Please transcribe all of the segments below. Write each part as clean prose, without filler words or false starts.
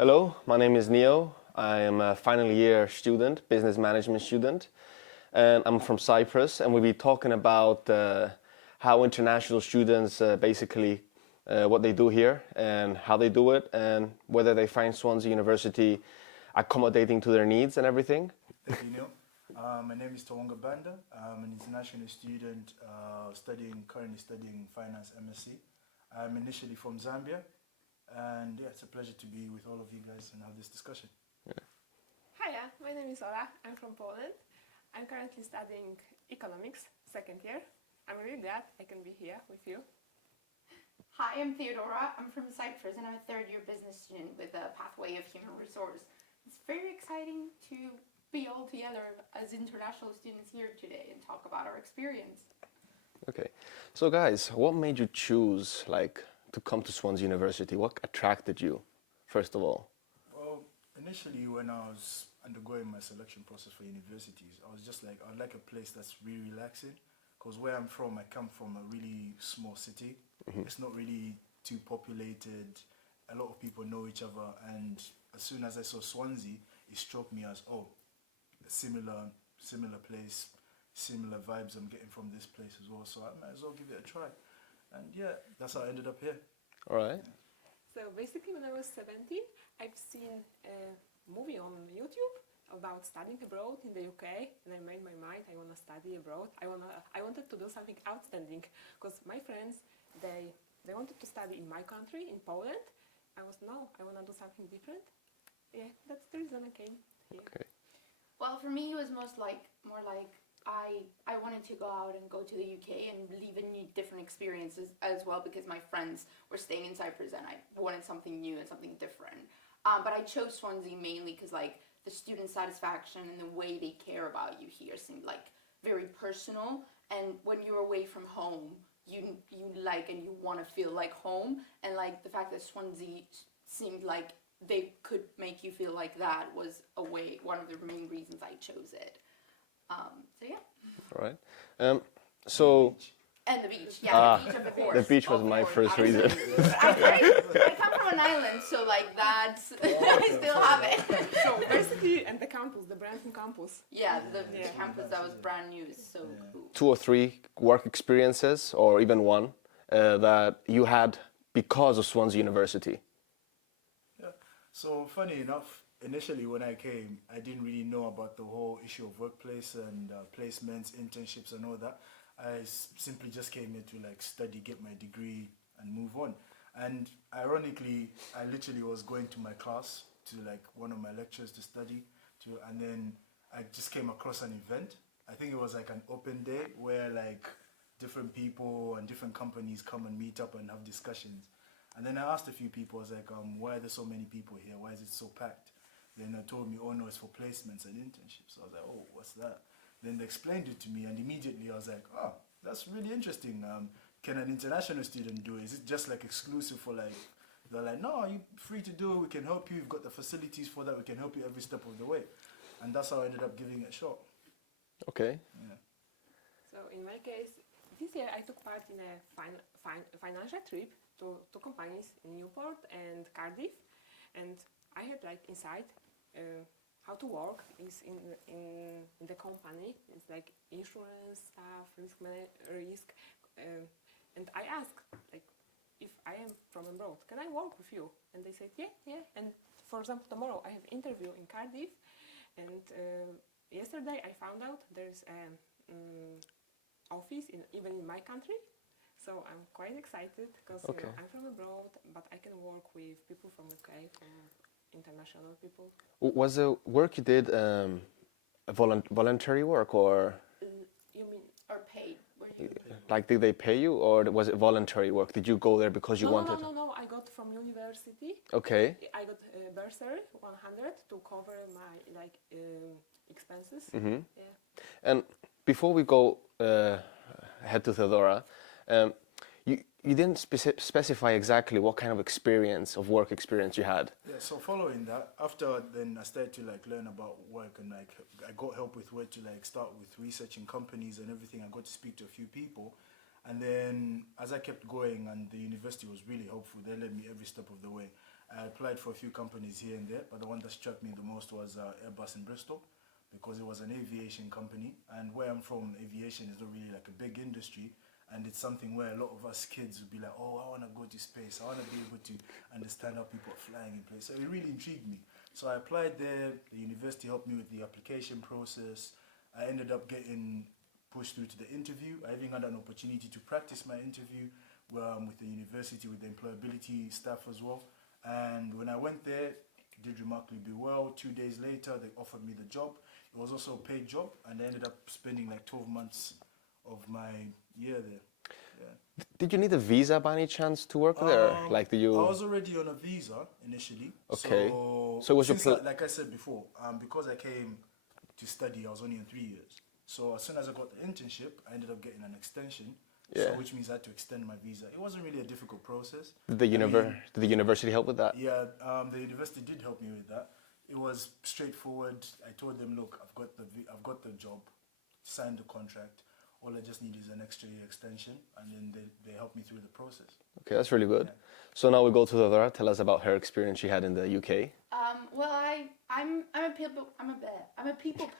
Hello, my name is Neo. I am a final year student, business management student, and I'm from Cyprus. And we'll be talking about how international students what they do here and how they do it, and whether they find Swansea University accommodating to their needs and everything. Thank you, Neil. My name is Tawanga Banda. I'm an international student currently studying finance MSc. I'm initially from Zambia, and yeah, it's a pleasure to be with all of you guys and have this discussion. Hiya, my name is Ola. I'm from Poland. I'm currently studying economics, second year. I'm really glad I can be here with you. Hi, I'm Theodora. I'm from Cyprus and I'm a third year business student with a pathway of human resource. It's very exciting to be all together as international students here today and talk about our experience. Okay, so guys, what made you choose to come to Swansea University? What attracted you, first of all? Well, initially when I was undergoing my selection process for universities, I was just like, I'd like a place that's really relaxing, because where I'm from, I come from a really small city. It's not really too populated. A lot of people know each other, and as soon as I saw Swansea, it struck me as, oh, a similar place, similar vibes I'm getting from this place as well, so I might as well give it a try. And yeah, that's how I ended up here. All right. So basically when I was 17, I've seen a movie on YouTube about studying abroad in the UK, and I made my mind, I want to study abroad. I wanted to do something outstanding, because my friends, they wanted to study in my country, in Poland. I want to do something different. Yeah, that's the reason I came here. Okay. Well, for me, it was more like I wanted to go out and go to the UK and live in different experiences as well, because my friends were staying in Cyprus and I wanted something new and something different. But I chose Swansea mainly because the student satisfaction and the way they care about you here seemed very personal. And when you're away from home, you and you want to feel like home. And the fact that Swansea seemed like they could make you feel like that was one of the main reasons I chose it. So yeah. All right. So. And the beach, yeah, the beach, of course. The beach was my first reason. I come from an island, so that I still have it. So basically, and the campus, the brand new campus. Yeah, the campus that was brand new is so cool. 2 or 3 work experiences, or even one, that you had because of Swansea University. Yeah, so funny enough, initially when I came, I didn't really know about the whole issue of workplace and placements, internships and all that. I simply just came here to study, get my degree and move on. And ironically, I literally was going to my class, to one of my lectures to study, and then I just came across an event. I think it was an open day where different people and different companies come and meet up and have discussions. And then I asked a few people, I was like, why are there so many people here? Why is it so packed? Then they told me, oh no, it's for placements and internships. So I was like, oh, what's that? Then they explained it to me, and immediately I was like, oh, that's really interesting. Can an international student do it? Is it just exclusive for they're like, no, you're free to do it, we can help you, you've got the facilities for that, we can help you every step of the way. And that's how I ended up giving it a shot. Okay. Yeah. So in my case, this year I took part in a financial trip to companies in Newport and Cardiff, and I had insight how to work is in the company. It's insurance stuff, risk, and I asked if I am from abroad, can I work with you? And they said yeah. And for example, tomorrow I have interview in Cardiff, and yesterday I found out there's an office even in my country. So I'm quite excited because I'm from abroad, but I can work with people from UK, from international people. Was the work you did a voluntary work, or? You mean or paid? Did they pay you, or was it voluntary work? Did you go there because you wanted? No. I got from university. Okay. I got a bursary 100 to cover my expenses. Mm-hmm. Yeah. And before we go head to Theodora, you didn't specify exactly what kind of work experience you had. Yeah, so following that, after then I started to learn about work, and I got help with where to start with researching companies and everything. I got to speak to a few people, and then as I kept going, and the university was really helpful, they led me every step of the way. I applied for a few companies here and there, but the one that struck me the most was Airbus in Bristol, because it was an aviation company, and where I'm from, aviation is not really like a big industry, and it's something where a lot of us kids would be like, oh, I want to go to space, I want to be able to understand how people are flying in place. So it really intrigued me. So I applied there, the university helped me with the application process. I ended up getting pushed through to the interview. I even had an opportunity to practice my interview with the university, with the employability staff as well. And when I went there, did remarkably well. 2 days later, they offered me the job. It was also a paid job, and I ended up spending like 12 months of my year there. Yeah. Did you need a visa by any chance to work there? Like, do I you? was already on a visa initially. Okay. So, So was your since like I said before, because I came to study, I was only on 3 years. So as soon as I got the internship, I ended up getting an extension. Yeah. So which means I had to extend my visa. It wasn't really a difficult process. Did the university help with that? Yeah, the university did help me with that. It was straightforward. I told them, look, I've got the job, signed the contract. All I just need is an extra year extension, and then they helped me through the process. Okay, that's really good. Yeah. So now we go to Lara. Tell us about her experience she had in the UK. Well, I'm a people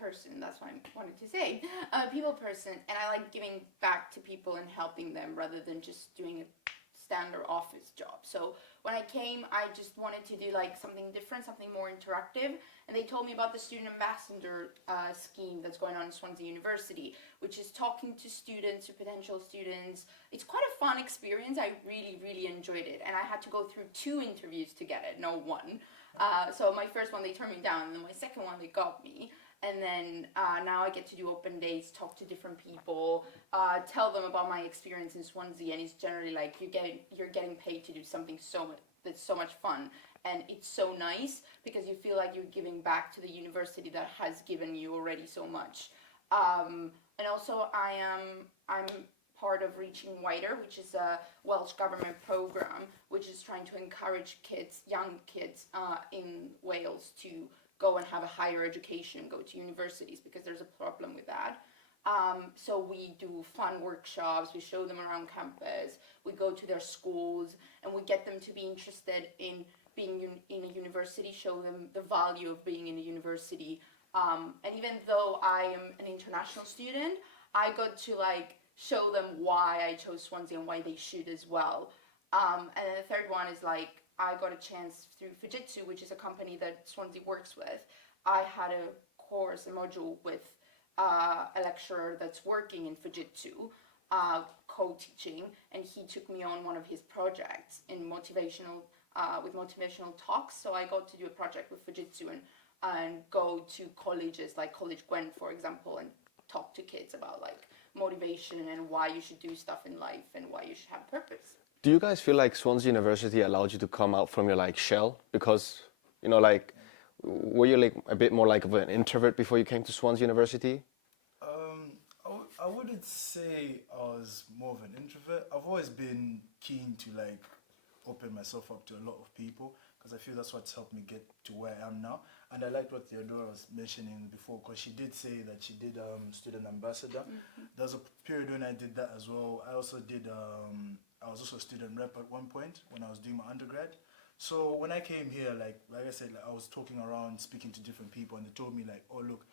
person. That's what I wanted to say. I'm a people person, and I like giving back to people and helping them rather than just doing a standard office job. So when I came, I just wanted to do like something different, something more interactive. And they told me about the student ambassador scheme that's going on in Swansea University, which is talking to students or potential students. It's quite a fun experience. I really, really enjoyed it. And I had to go through 2 interviews to get it, no one. So my first one, they turned me down. And then my second one, they got me. And then now I get to do open days, talk to different people, tell them about my experience in Swansea. And it's generally like you're getting paid to do something that's so much fun. And it's so nice because you feel like you're giving back to the university that has given you already so much. And also I'm part of Reaching Wider, which is a Welsh government program, which is trying to encourage young kids in Wales to go and have a higher education, go to universities, because there's a problem with that. So we do fun workshops, we show them around campus, we go to their schools, and we get them to be interested in being in a university, show them the value of being in a university. And even though I am an international student, I got to like show them why I chose Swansea and why they should as well. And then the third one is like, I got a chance through Fujitsu, which is a company that Swansea works with. I had a course, a module with a lecturer that's working in Fujitsu, co-teaching, and he took me on one of his projects in motivational talks. So I got to do a project with Fujitsu and go to colleges like College Gwent, for example, and talk to kids about like motivation and why you should do stuff in life and why you should have purpose. Do you guys feel like Swansea University allowed you to come out from your like shell? Because, you know, like, were you like a bit more like of an introvert before you came to Swansea University? I wouldn't say I was more of an introvert. I've always been keen to like open myself up to a lot of people, because I feel that's what's helped me get to where I am now. And I liked what Theodora was mentioning before, because she did say that she did student ambassador. Mm-hmm. There was a period when I did that as well. I also did, I was also a student rep at one point when I was doing my undergrad. So when I came here, like I said, like, I was talking around, speaking to different people, and they told me like, oh look,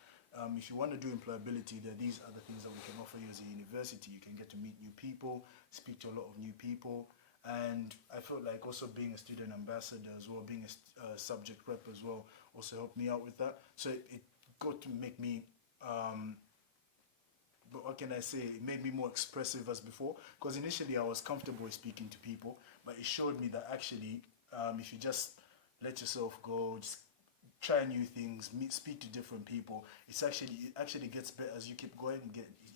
if you want to do employability, there are these other things that we can offer you as a university. You can get to meet new people, speak to a lot of new people. And I felt like also being a student ambassador as well, being a subject rep as well, also helped me out with that. So it got to make me, but what can I say, it made me more expressive as before. Because initially I was comfortable with speaking to people, but it showed me that actually, if you just let yourself go, just try new things, speak to different people, it actually gets better as you keep going.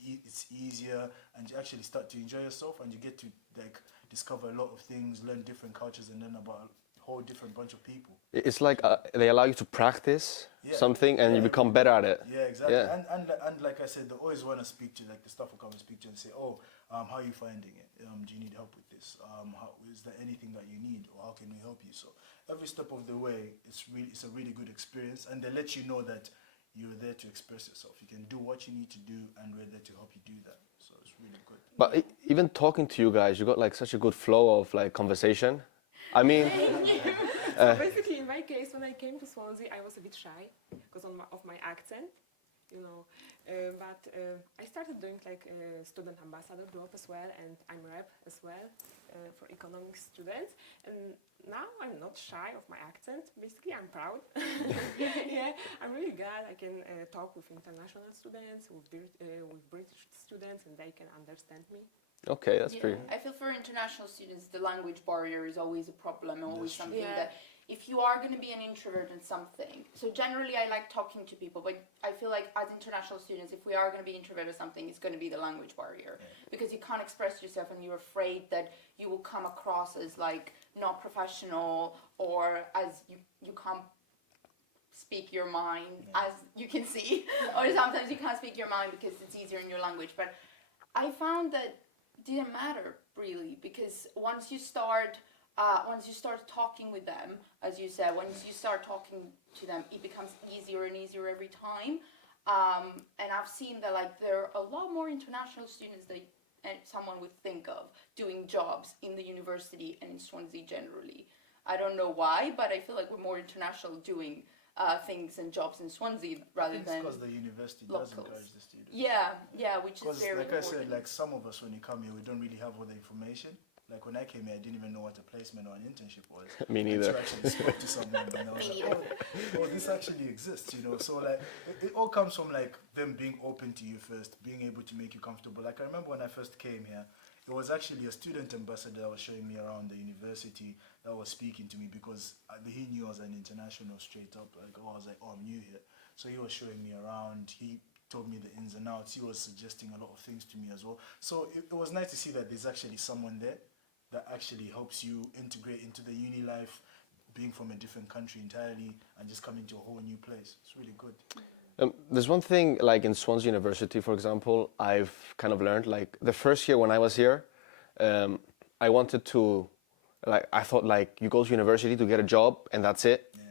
It's easier, and you actually start to enjoy yourself, and you get to like discover a lot of things, learn different cultures, and learn about a whole different bunch of people. It's like they allow you to practice something, and you become better at it. Yeah, exactly. Yeah. And like I said, they always want to speak to you, like the staff will come and speak to you and say, oh, how are you finding it? Do you need help with this? Is there anything that you need, or how can we help you? So every step of the way, it's a really good experience, and they let you know that you're there to express yourself. You can do what you need to do, and we're there to help you do that. So it's really good. But even talking to you guys, you got like such a good flow of like conversation. I mean, So basically, in my case, when I came to Swansea, I was a bit shy because of my accent, you know. But I started doing like a student ambassador job as well, and I'm rep as well for economics students. And now I'm not shy of my accent. Basically, I'm proud. Yeah, I'm really glad I can talk with international students, with British students, and they can understand me. Okay, that's Yeah, pretty. I feel for international students, the language barrier is always a problem, always That's true. something Yeah. that if you are going to be an introvert in something. So generally, I like talking to people, but I feel like as international students, if we are going to be introvert or something, it's going to be the language barrier because you can't express yourself and you're afraid that you will come across as like not professional or as you can't speak your mind, as you can see, or sometimes you can't speak your mind because it's easier in your language. But I found that didn't matter really because once you start talking with them, as you said, once you start talking to them, it becomes easier and easier every time. And I've seen that like there are a lot more international students that someone would think of doing jobs in the university and in Swansea generally. I don't know why, but I feel like we're more international doing things and jobs in Swansea rather It's than because the university does locals. encourage the students. yeah, which is Because, very like I important. said, like some of us when you come here, we don't really have all the information. Like when I came here, I didn't even know what a placement or an internship was. Me neither. Until I actually spoke to someone, and I was Me like, oh, this actually exists, you know. So like, it all comes from like them being open to you first, being able to make you comfortable. Like I remember when I first came here, it was actually a student ambassador that was showing me around the university that was speaking to me because he knew I was an international straight up. Like, oh, I was like, oh, I'm new here. So he was showing me around. He told me the ins and outs. He was suggesting a lot of things to me as well. So it was nice to see that there's actually someone there that actually helps you integrate into the uni life, being from a different country entirely and just coming to a whole new place. It's really good. There's one thing, like in Swansea University, for example, I've kind of learned, like the first year when I was here, I wanted to, like, I thought like you go to university to get a job and that's it. Yeah.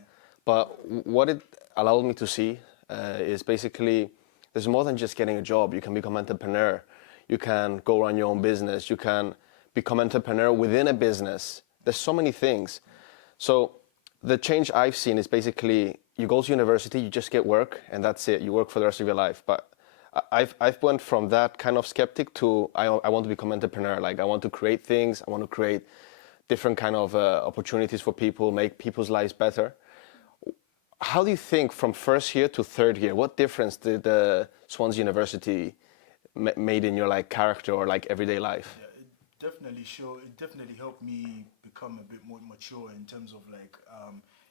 But what it allowed me to see is basically there's more than just getting a job. You can become an entrepreneur. You can go run your own business. You can become entrepreneur within a business. There's so many things. So the change I've seen is basically you go to university, you just get work, and that's it. You work for the rest of your life. But I've went from that kind of skeptic to I want to become entrepreneur. Like I want to create things. I want to create different kind of opportunities for people, make people's lives better. How do you think from first year to third year, what difference did Swansea University made in your like character or like everyday life? Yeah, it definitely helped me become a bit more mature in terms of like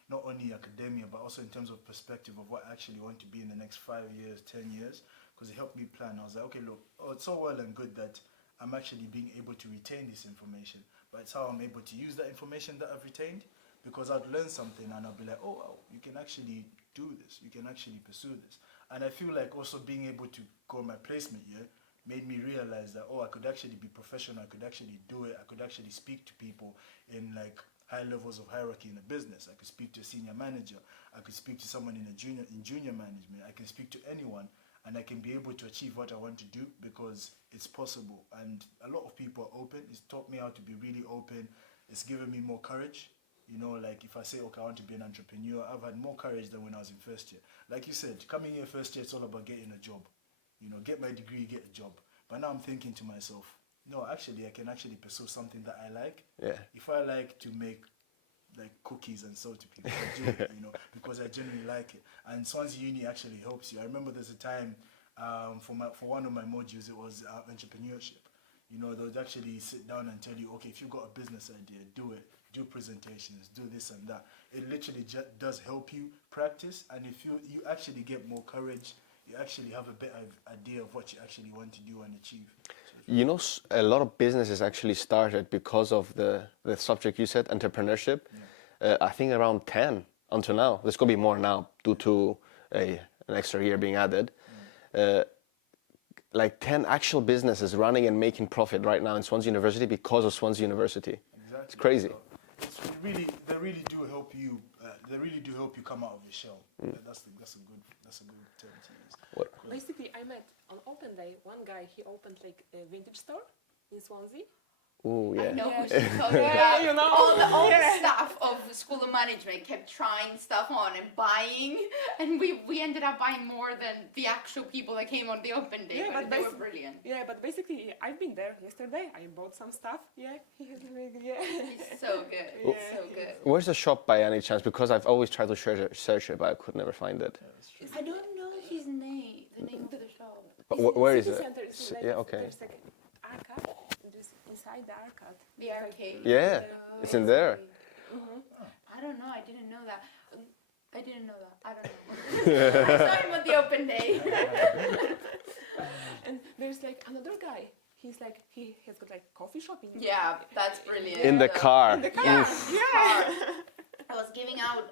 not only academia but also in terms of perspective of what I actually want to be in the next 5 years, 10 years, because it helped me plan. I was like, okay, look, it's so well and good that I'm actually being able to retain this information, but it's how I'm able to use that information that I've retained, because I'd learn something and I'll be like, oh, you can actually do this, you can actually pursue this. And I feel like also being able to go my placement year made me realize that, oh, I could actually be professional, I could actually do it, I could actually speak to people in like high levels of hierarchy in a business. I could speak to a senior manager, I could speak to someone in junior management, I can speak to anyone, and I can be able to achieve what I want to do because it's possible. And a lot of people are open. It's taught me how to be really open. It's given me more courage. You know, like if I say, okay, I want to be an entrepreneur, I've had more courage than when I was in first year. Like you said, coming here first year, it's all about getting a job. You know, get my degree, get a job. But now I'm thinking to myself, no, actually, I can actually pursue something that I like. Yeah. If I like to make like cookies and sell to people, I do it, you know, because I genuinely like it. And Swansea Uni actually helps you. I remember there's a time for one of my modules, it was entrepreneurship. You know, they would actually sit down and tell you, okay, if you've got a business idea, do it. Do presentations, do this and that. It literally does help you practice, and if you actually get more courage, you actually have a better idea of what you actually want to do and achieve. You know, a lot of businesses actually started because of the subject you said, entrepreneurship. Yeah. I think around 10 until now. There's going to be more now due to an extra year being added. Like 10 actual businesses running and making profit right now in Swansea University because of Swansea University. Exactly. It's crazy. So they really do help you. They really do help you come out of your shell. That's a good term to use. What? Basically, I met on open day one guy. He opened like a vintage store in Swansea, Ooh, I yeah. know Yeah. who she's talking Yeah, about. you know. All Yeah. the staff of the School of Management kept trying stuff on and buying, and we ended up buying more than the actual people that came on the open day. Yeah, but they were basi- brilliant. Yeah, but basically, I've been there yesterday. I bought some stuff. Yeah, he has really, yeah. He's so good. Yeah. So good. Where's the shop by any chance? Because I've always tried to search it, but I could never find it. I don't know his name. The name of the shop. But It's in where the is city it? Center. It's like, Yeah, okay. There's like arcade. There's inside the arcade. The arcade. Yeah, it's in there. I don't know. I didn't know that. I didn't know that. I don't know. I saw him at the open day. And there's like another guy. He's like he has got like coffee shop in. Yeah, that's brilliant. In the car. In the car. Yeah. Yeah. I was giving out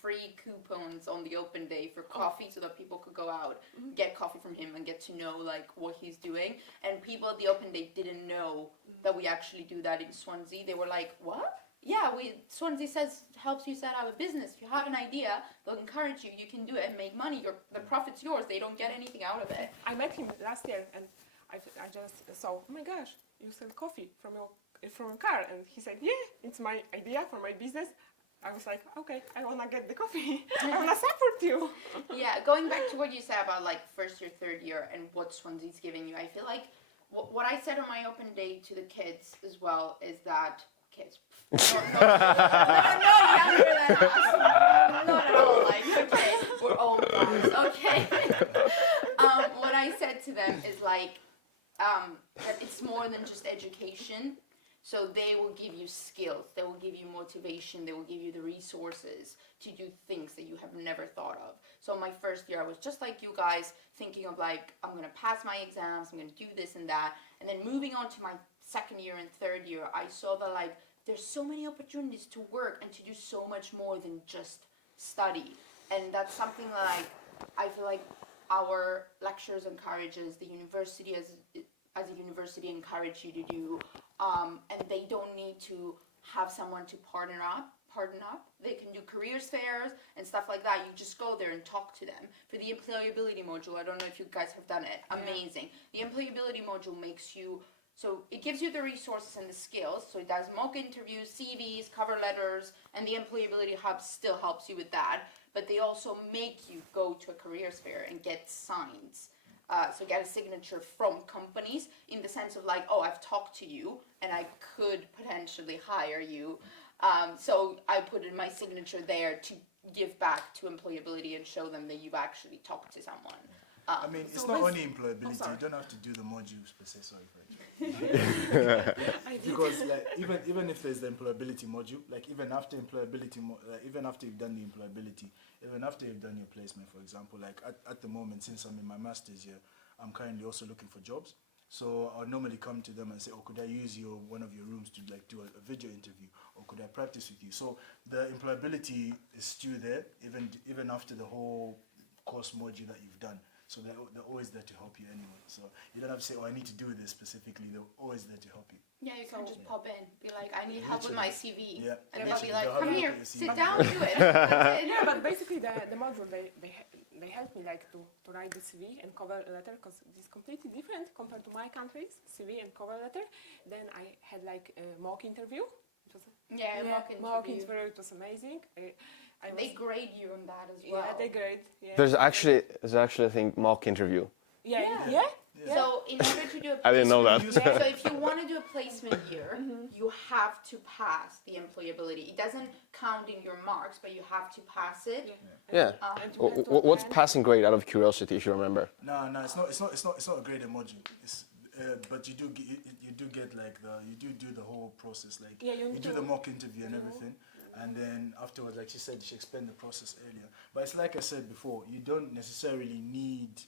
free coupons on the open day for coffee so that people could go out, get coffee from him and get to know like what he's doing. And people at the open day didn't know that we actually do that in Swansea. They were like, what? Yeah, Swansea says helps you set up a business. If you have an idea, they'll encourage you. You can do it and make money. The profit's yours. They don't get anything out of it. I met him last year, and I just saw. Oh my gosh, you sell coffee from your car, and he said, yeah, it's my idea for my business. I was like, okay, I wanna get the coffee. I wanna support you. Yeah, going back to what you said about like first year, third year, and what Swansea's giving you, I feel like what I said on my open day to the kids as well is that kids. No, younger than us. Not at all. Like, okay, we're old guys. Okay. What I said to them is like that it's more than just education. So they will give you skills, they will give you motivation, they will give you the resources to do things that you have never thought of. So my first year, I was just like you guys, thinking of like, I'm going to pass my exams, I'm going to do this and that. And then moving on to my second year and third year, I saw that like, there's so many opportunities to work and to do so much more than just study. And that's something like, I feel like our lecturers encourages, the university as a university encourage you to do. And they don't need to have someone to partner up. They can do careers fairs and stuff like that. You just go there and talk to them. For the employability module, I don't know if you guys have done it. Amazing. The employability module makes you, so it gives you the resources and the skills. So it does mock interviews, CVs, cover letters, and the employability hub still helps you with that. But they also make you go to a careers fair and get signs. So get a signature from companies in the sense of like, oh, I've talked to you and I could potentially hire you. So I put in my signature there to give back to employability and show them that you've actually talked to someone. I mean, it's so not let's- only employability. sorry. You don't have to do the modules per se. Sorry for it. I did. Because like even if there's the employability module, like even after employability, even after you've done the employability, even after you've done your placement, for example, like at the moment, since I'm in my master's year, I'm currently also looking for jobs. So I'll normally come to them and say, oh, could I use one of your rooms to like do a video interview, or could I practice with you? So the employability is still there, even after the whole course module that you've done. So they're always there to help you anyway. So you don't have to say, oh, I need to do this specifically. They're always there to help you. Yeah, you can So- just pop in, be like, I need help with my CV. Yeah. And Yeah, they'll be literally, like, they'll have come a look here, at your CV. sit down, do it. That's it. Yeah, but basically the module they helped me like to write the CV and cover letter because it's completely different compared to my country's CV and cover letter. Then I had like a mock interview. It was Yeah, mock interview. It was amazing. I was, They grade you on that as well. yeah, they grade. Yeah. There's actually I think mock interview. yeah, Yeah. yeah. Yeah. So in order to do a I didn't know that. placement year- so if you want to do a placement year, you have to pass the employability. It doesn't count in your marks, but you have to pass it. Yeah. And you have to What's attend. passing grade out of curiosity, if you remember? No, it's not a graded module. It's but you do get like you do the whole process, like Yeah, you you need do to- the mock interview and everything, and then afterwards, like she said, she explained the process earlier. But it's like I said before, you don't necessarily need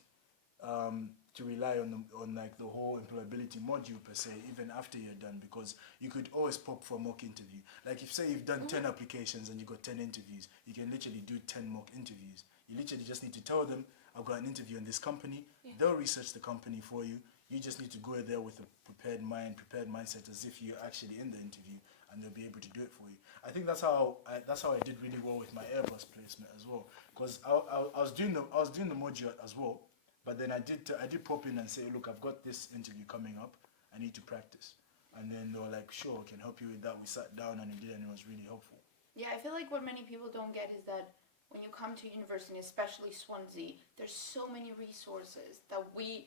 to rely on like the whole employability module per se, even after you're done, because you could always pop for a mock interview. Like if say you've done 10 applications and you got 10 interviews, you can literally do 10 mock interviews. You literally just need to tell them, I've got an interview in this company. They'll research the company for you. You just need to go there with a prepared mindset, as if you're actually in the interview, and they'll be able to do it for you. I think that's how I did really well with my Airbus placement as well, because I was doing the module as well, but then I did pop in and say, look, I've got this interview coming up, I need to practice. And then they were like, sure, I can help you with that. We sat down and we did, and it was really helpful. Yeah, I feel like what many people don't get is that when you come to university, especially Swansea, there's so many resources that we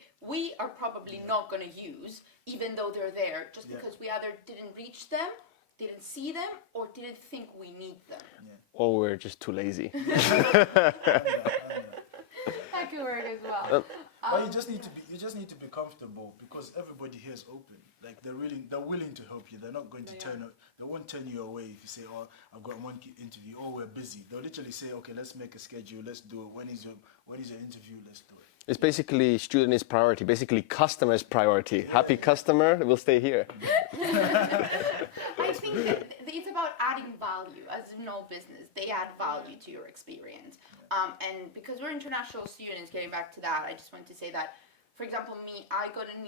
are probably not going to use, even though they're there, just because we either didn't reach them, didn't see them, or didn't think we need them. Or we're just too lazy. That could work as well. But you just need to be comfortable, because everybody here is open. Like they're willing to help you. They're not going to they won't turn you away if you say, oh, I've got one interview, oh, we're busy. They'll literally say, okay, let's make a schedule, let's do it. When is your interview? Let's do it. It's basically student is priority, basically customer is priority. Happy customer will stay here. I think that it's about adding value. As in all business, they add value to your experience. And because we're international students, getting back to that, I just want to say that, for example, me, I got an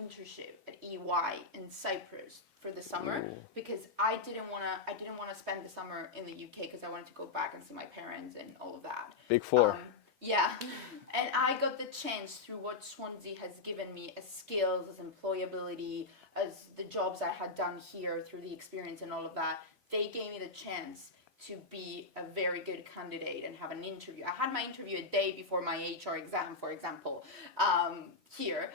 internship at EY in Cyprus for the summer because I didn't want to spend the summer in the UK because I wanted to go back and see my parents and all of that. Big four. Yeah, and I got the chance through what Swansea has given me as skills, as employability, as the jobs I had done here through the experience and all of that. They gave me the chance to be a very good candidate and have an interview. I had my interview a day before my HR exam, for example, here.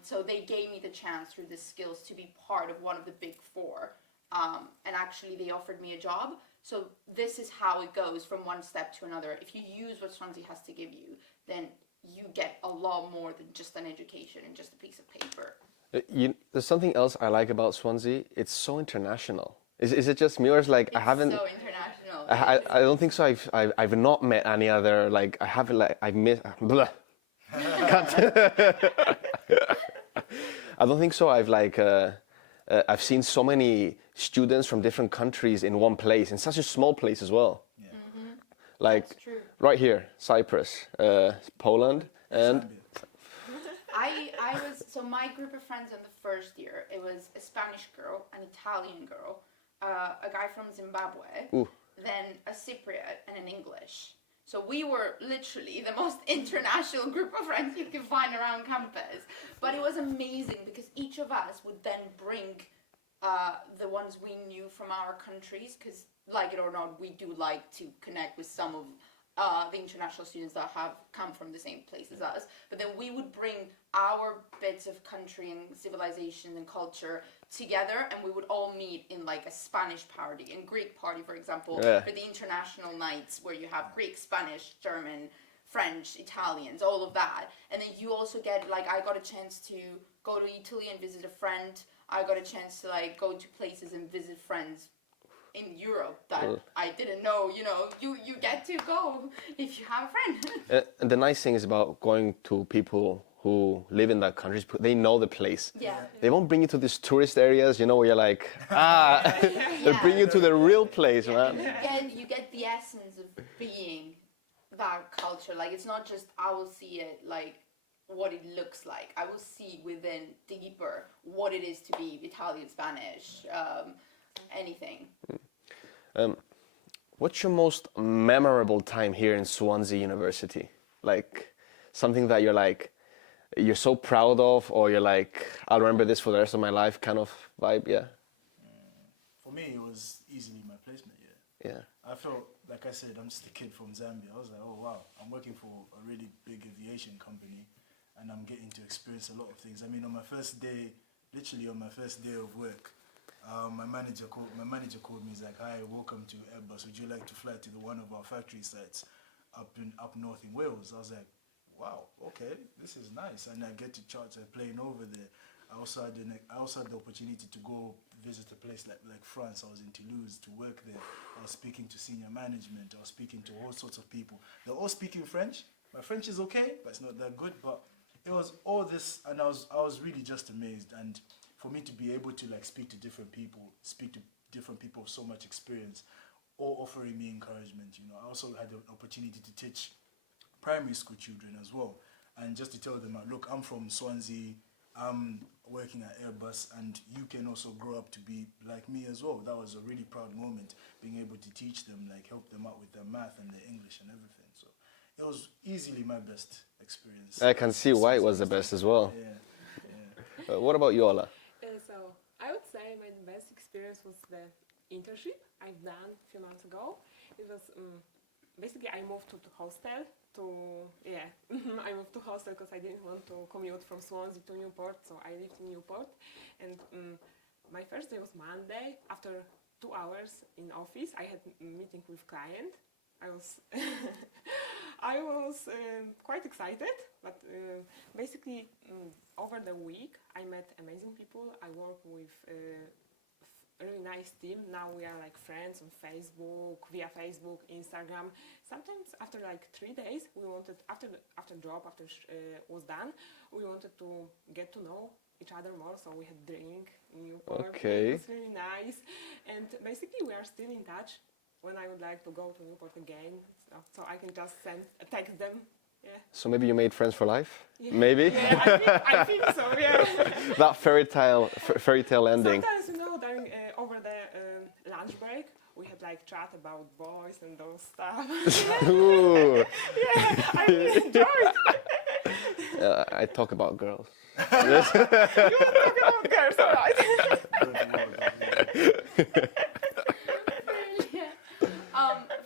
So they gave me the chance through the skills to be part of one of the big four. And actually they offered me a job. So this is how it goes from one step to another. If you use what Swansea has to give you, then you get a lot more than just an education and just a piece of paper. There's something else I like about Swansea. It's so international. Is it just me, or is like I haven't? So international. I don't think so. I've not met any other like I haven't like I've met. Blah. I don't think so. I've seen so many students from different countries in one place, in such a small place as well. Yeah. Like That's true. right here, Cyprus, Poland, and So my group of friends in the first year, it was a Spanish girl, an Italian girl, a guy from Zimbabwe, then a Cypriot, and an English. So we were literally the most international group of friends you can find around campus. But it was amazing because each of us would then bring the ones we knew from our countries, because like it or not, we do like to connect with some of the international students that have come from the same place as us. But then we would bring our bits of country and civilization and culture together, and we would all meet in like a Spanish party and Greek party, for example, for the international nights where you have Greek, Spanish, German, French, Italians, all of that. And then you also get, like, I got a chance to go to Italy and visit a friend. I got a chance to like go to places and visit friends in Europe that I didn't know. You get to go if you have a friend. And the nice thing is about going to people who live in that country, they know the place. Yeah. They won't bring you to these tourist areas, where you're like, they bring you to the real place, man. You get the essence of being that culture. Like, it's not just I will see it like what it looks like. I will see within deeper what it is to be Italian, Spanish, anything. What's your most memorable time here in Swansea University? Like something that you're so proud of, or you're like, I'll remember this for the rest of my life kind of vibe, yeah? For me, it was easily my placement year. Yeah. I felt, like I said, I'm just a kid from Zambia. I was like, oh wow, I'm working for a really big aviation company and I'm getting to experience a lot of things. I mean, on my first day, literally on my first day of work, my manager called me. He's like, "Hi, welcome to Airbus. Would you like to fly to one of our factory sites up north in Wales?" I was like, "Wow, okay, this is nice." And I get to charter a plane over there. I also had the opportunity to go visit a place like France. I was in Toulouse to work there. I was speaking to senior management. I was speaking to all sorts of people. They're all speaking French. My French is okay, but it's not that good. But it was all this, and I was really just amazed. And for me to be able to like speak to different people with so much experience, all offering me encouragement. I also had the opportunity to teach primary school children as well, and just to tell them, look, I'm from Swansea, I'm working at Airbus, and you can also grow up to be like me as well. That was a really proud moment, being able to teach them, like help them out with their math and their English and everything. So it was easily my best experience. I can see why it was the best as well. Yeah. What about you, Ola? So I would say my best experience was the internship I've done a few months ago. It was basically I moved to the hostel I moved to hostel because I didn't want to commute from Swansea to Newport, so I lived in Newport. And my first day was Monday. After 2 hours in office, I had a meeting with client. I was I was quite excited, but basically over the week I met amazing people. I work with a really nice team. Now we are like friends on Facebook, via Facebook, Instagram. Sometimes after like 3 days, we wanted after job was done, we wanted to get to know each other more. So we had drink in Newport. Okay. It was really nice, and basically we are still in touch. When I would like to go to Newport again, so I can just text them. Yeah. So maybe you made friends for life? Yeah. Maybe? Yeah, I think so, yeah. That fairy tale ending. Sometimes, during over the lunch break, we had like chat about boys and those stuff. Ooh. Yeah, I really enjoyed it. I talk about girls. You were talking about girls, alright.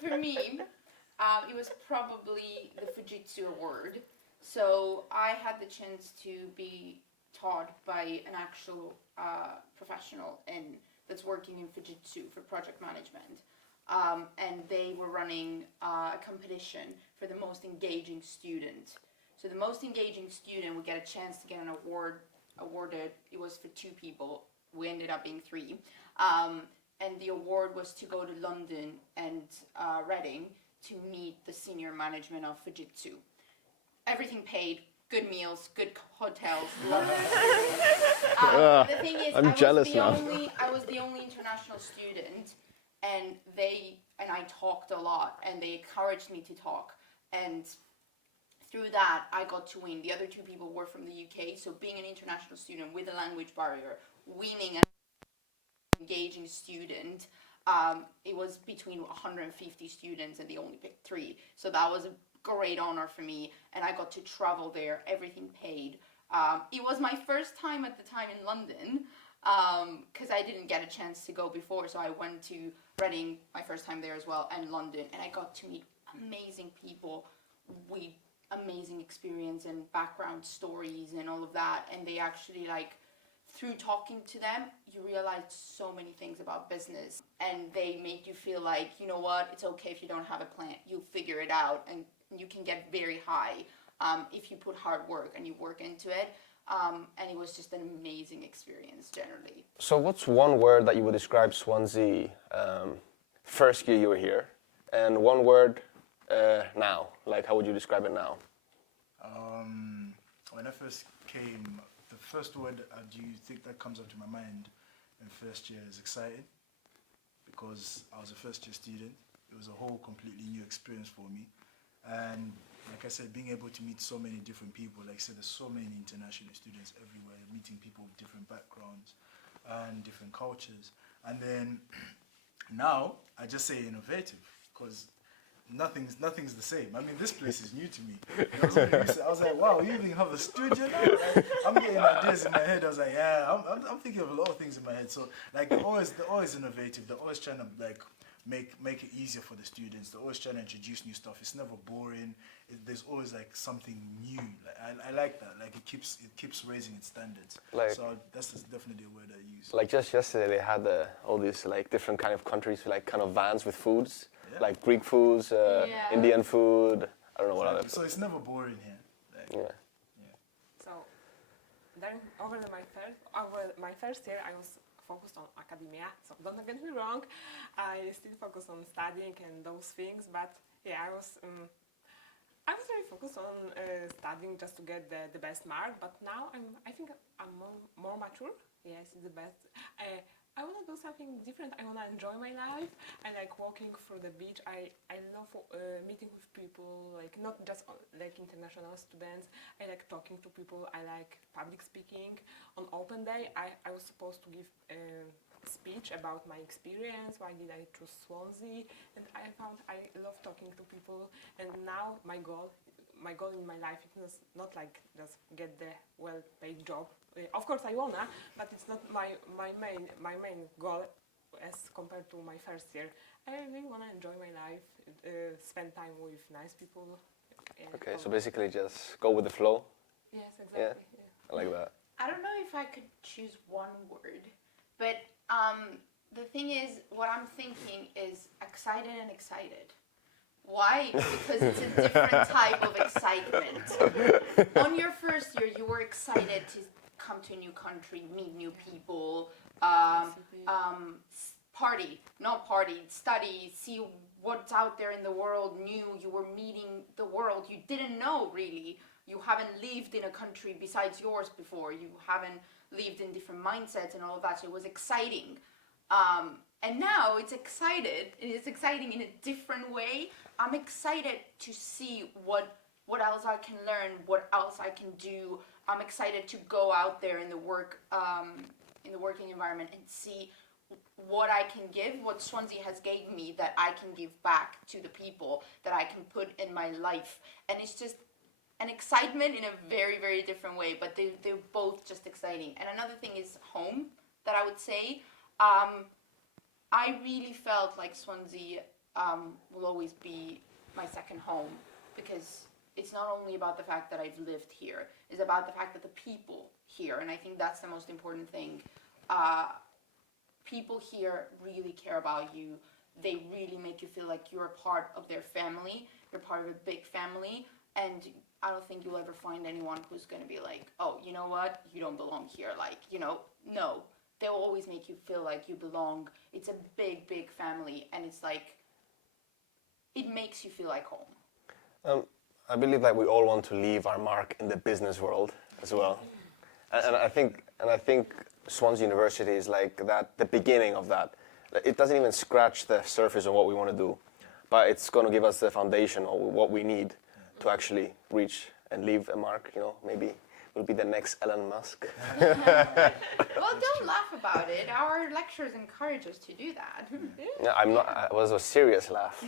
For me, it was probably the Fujitsu Award. So I had the chance to be taught by an actual professional that's working in Fujitsu for project management. And they were running a competition for the most engaging student. So the most engaging student would get a chance to get an awarded. It was for 2 people. We ended up being 3. And the award was to go to London and Reading to meet the senior management of Fujitsu. Everything paid, good meals, good hotels. The thing is, I'm jealous now. I was the only international student, and I talked a lot, and they encouraged me to talk. And through that, I got to win. The other 2 people were from the UK, so being an international student with a language barrier, winning an engaging student, it was between 150 students and they only picked 3. So that was a great honor for me, and I got to travel there, everything paid. It was my first time at the time in London, because I didn't get a chance to go before, so I went to Reading, my first time there as well, and London, and I got to meet amazing people with amazing experience and background stories and all of that, and they actually through talking to them, you realize so many things about business, and they make you feel like, you know what, it's okay if you don't have a plan. You'll figure it out, and you can get very high if you put hard work and you work into it. And it was just an amazing experience generally. So what's one word that you would describe Swansea first year you were here, and one word now? Like, how would you describe it now? When I first came, the first word do you think that comes up to my mind in first year is excited, because I was a first year student. It was a whole completely new experience for me, and like I said, being able to meet so many different people. Like I said, there's so many international students everywhere, meeting people with different backgrounds and different cultures. And then now I just say innovative, because nothing's the same. I mean, this place is new to me. I was like, wow, you even have a studio now? Like, I'm getting ideas in my head. I was like, yeah, I'm thinking of a lot of things in my head. So like they're always innovative. They're always trying to make it easier for the students. They're always trying to introduce new stuff. It's never boring. There's always something new. I like that. Like it keeps raising its standards. So that's definitely a word I use. Like just yesterday, they had all these different kind of countries, kind of vans with foods, like Greek foods, Indian food. I don't know what other. So it's never boring here. So then over my first year, I was focused on academia, so don't get me wrong, I still focus on studying and those things, but I was really focused on studying just to get the best mark, but now I think I'm more mature. Yes, it's the best. I want to do something different. I want to enjoy my life. I like walking through the beach. I love meeting with people, not just international students. I like talking to people. I like public speaking. On open day, I was supposed to give a speech about my experience, why did I choose Swansea, and I found I love talking to people. And now my goal my goal in my life. It's not like just get the well-paid job. Of course, I wanna, but it's not my main goal as compared to my first year. I really wanna enjoy my life, spend time with nice people. Okay, so basically just go with the flow. Yes, exactly. Yeah. Yeah. I like that. I don't know if I could choose one word, but the thing is, what I'm thinking is excited and excited. Why? Because it's a different type of excitement. On your first year, you were excited to come to a new country, meet new people, study, see what's out there in the world new. You were meeting the world you didn't know really. You haven't lived in a country besides yours before. You haven't lived in different mindsets and all of that. So it was exciting. And now it's excited. It's exciting in a different way. I'm excited to see what else I can learn, what else I can do. I'm excited to go out there in the working environment and see what I can give, what Swansea has gave me that I can give back to the people, that I can put in my life. And it's just an excitement in a very, very different way, but they're both just exciting. And another thing is home, that I would say. I really felt like Swansea will always be my second home, because it's not only about the fact that I've lived here, it's about the fact that the people here, and I think that's the most important thing. People here really care about you. They really make you feel like you're a part of their family, you're part of a big family, and I don't think you'll ever find anyone who's going to be like, oh, you know what, you don't belong here, like, no. They'll always make you feel like you belong. It's a big, big family, and it's like, it makes you feel like home. I believe that we all want to leave our mark in the business world as well, and I think Swansea University is like that, the beginning of that. It doesn't even scratch the surface of what we want to do, but it's going to give us the foundation of what we need to actually reach and leave a mark. Maybe we'll be the next Elon Musk. Well, don't laugh about it. Our lecturers encourage us to do that. Yeah, I'm not. It was a serious laugh.